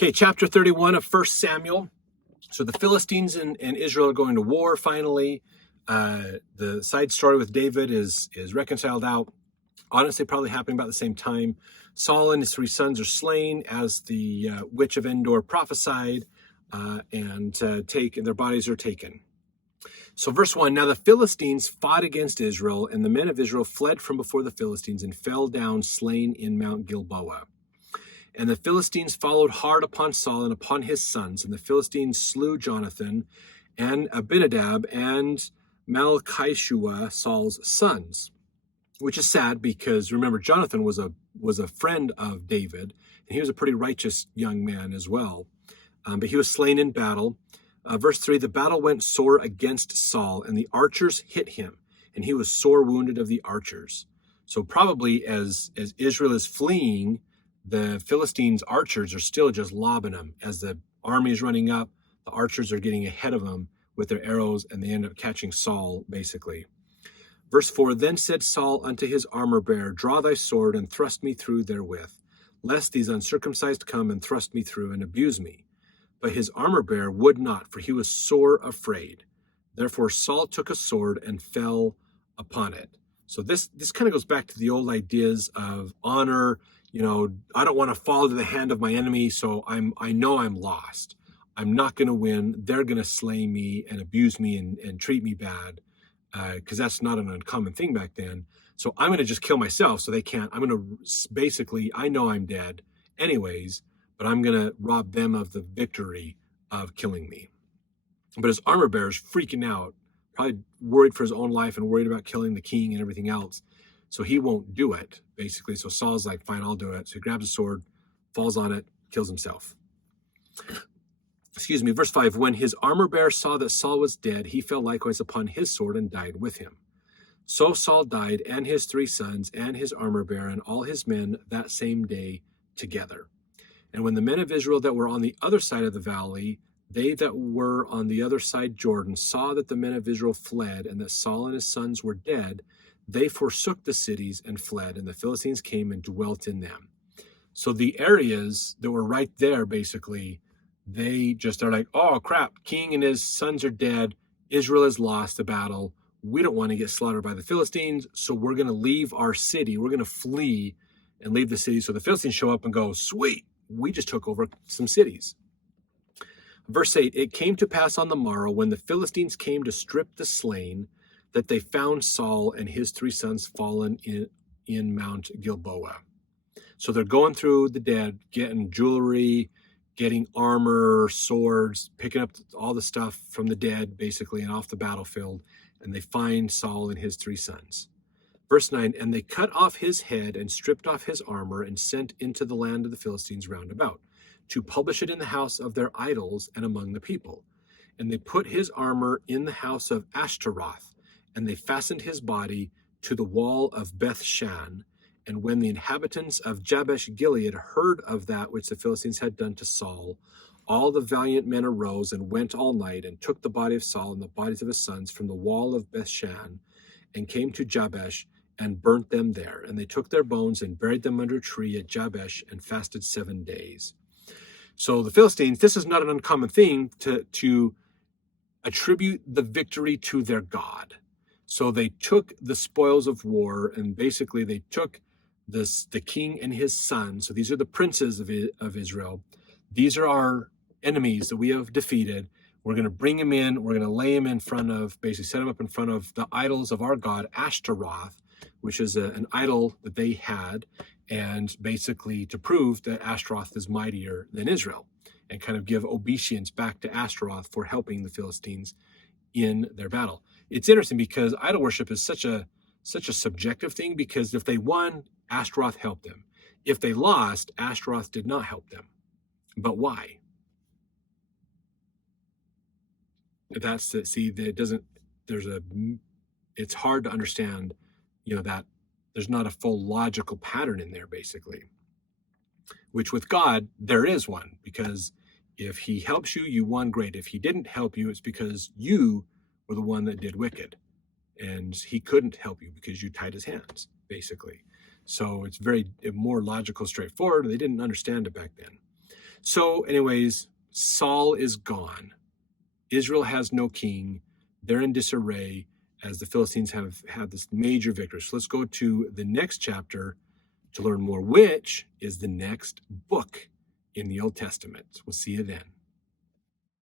Okay, chapter 31 of 1 Samuel. So the Philistines and Israel are going to war finally. The side story with David is reconciled out. Honestly, probably happening about the same time. Saul and his 3 sons are slain as the witch of Endor prophesied, and their bodies are taken. So verse 1, now the Philistines fought against Israel, and the men of Israel fled from before the Philistines and fell down slain in Mount Gilboa. And the Philistines followed hard upon Saul and upon his sons, and the Philistines slew Jonathan and Abinadab and Malchishua, Saul's sons, which is sad because remember, Jonathan was a friend of David, and he was a pretty righteous young man as well. But he was slain in battle. Verse 3, the battle went sore against Saul, and the archers hit him, and he was sore wounded of the archers. So probably as Israel is fleeing, the Philistines' archers are still just lobbing them. As the army is running up, the archers are getting ahead of them with their arrows, and they end up catching Saul, basically. Verse 4, then said Saul unto his armor-bearer, draw thy sword, and thrust me through therewith, lest these uncircumcised come and thrust me through and abuse me. But his armor-bearer would not, for he was sore afraid. Therefore Saul took a sword and fell upon it. So this kind of goes back to the old ideas of honor. I don't want to fall into the hand of my enemy, so I know I'm lost. I'm not going to win. They're going to slay me and abuse me and treat me bad, because that's not an uncommon thing back then. So I'm going to just kill myself so they can't. I'm going to basically, I know I'm dead anyways, but I'm going to rob them of the victory of killing me. But his armor bearer is freaking out, probably worried for his own life and worried about killing the king and everything else. So he won't do it, basically. So Saul's like, fine, I'll do it. So he grabs a sword, falls on it, kills himself. Verse 5, when his armor-bearer saw that Saul was dead, he fell likewise upon his sword and died with him. So Saul died, and his 3 sons, and his armor-bearer, and all his men that same day together. And when the men of Israel that were on the other side of the valley, they that were on the other side Jordan, saw that the men of Israel fled, and that Saul and his sons were dead, they forsook the cities and fled, and the Philistines came and dwelt in them. So the areas that were right there, basically, they just are like, oh crap, king and his sons are dead. Israel has lost the battle. We don't want to get slaughtered by the Philistines, so we're going to leave our city. We're going to flee and leave the city. So the Philistines show up and go, sweet, we just took over some cities. Verse 8, it came to pass on the morrow when the Philistines came to strip the slain, that they found Saul and his 3 sons fallen in Mount Gilboa. So they're going through the dead, getting jewelry, getting armor, swords, picking up all the stuff from the dead, basically, and off the battlefield, and they find Saul and his 3 sons. Verse 9, and they cut off his head and stripped off his armor and sent into the land of the Philistines round about, to publish it in the house of their idols and among the people. And they put his armor in the house of Ashtaroth, and they fastened his body to the wall of Bethshan. And when the inhabitants of Jabesh Gilead heard of that which the Philistines had done to Saul, all the valiant men arose and went all night and took the body of Saul and the bodies of his sons from the wall of Bethshan, and came to Jabesh and burnt them there. And they took their bones and buried them under a tree at Jabesh and fasted 7 days. So the Philistines, this is not an uncommon thing to attribute the victory to their God. So they took the spoils of war, and basically they took the king and his son. So these are the princes of Israel. These are our enemies that we have defeated. We're going to bring him in. We're going to lay him in front of, basically set him up in front of the idols of our God, Ashtaroth, which is an idol that they had, and basically to prove that Ashtaroth is mightier than Israel, and kind of give obeisance back to Ashtaroth for helping the Philistines in their battle. It's interesting because idol worship is such a subjective thing, because if they won, Ashtaroth helped them. If they lost, Ashtaroth did not help them. But why? It's hard to understand, that there's not a full logical pattern in there, basically. Which with God, there is one, because if he helps you, you won, great. If he didn't help you, it's because you were the one that did wicked. And he couldn't help you because you tied his hands, basically. So it's very more logical, straightforward. They didn't understand it back then. So, anyways, Saul is gone. Israel has no king. They're in disarray as the Philistines have had this major victory. So let's go to the next chapter to learn more, which is the next book in the Old Testament. We'll see you then.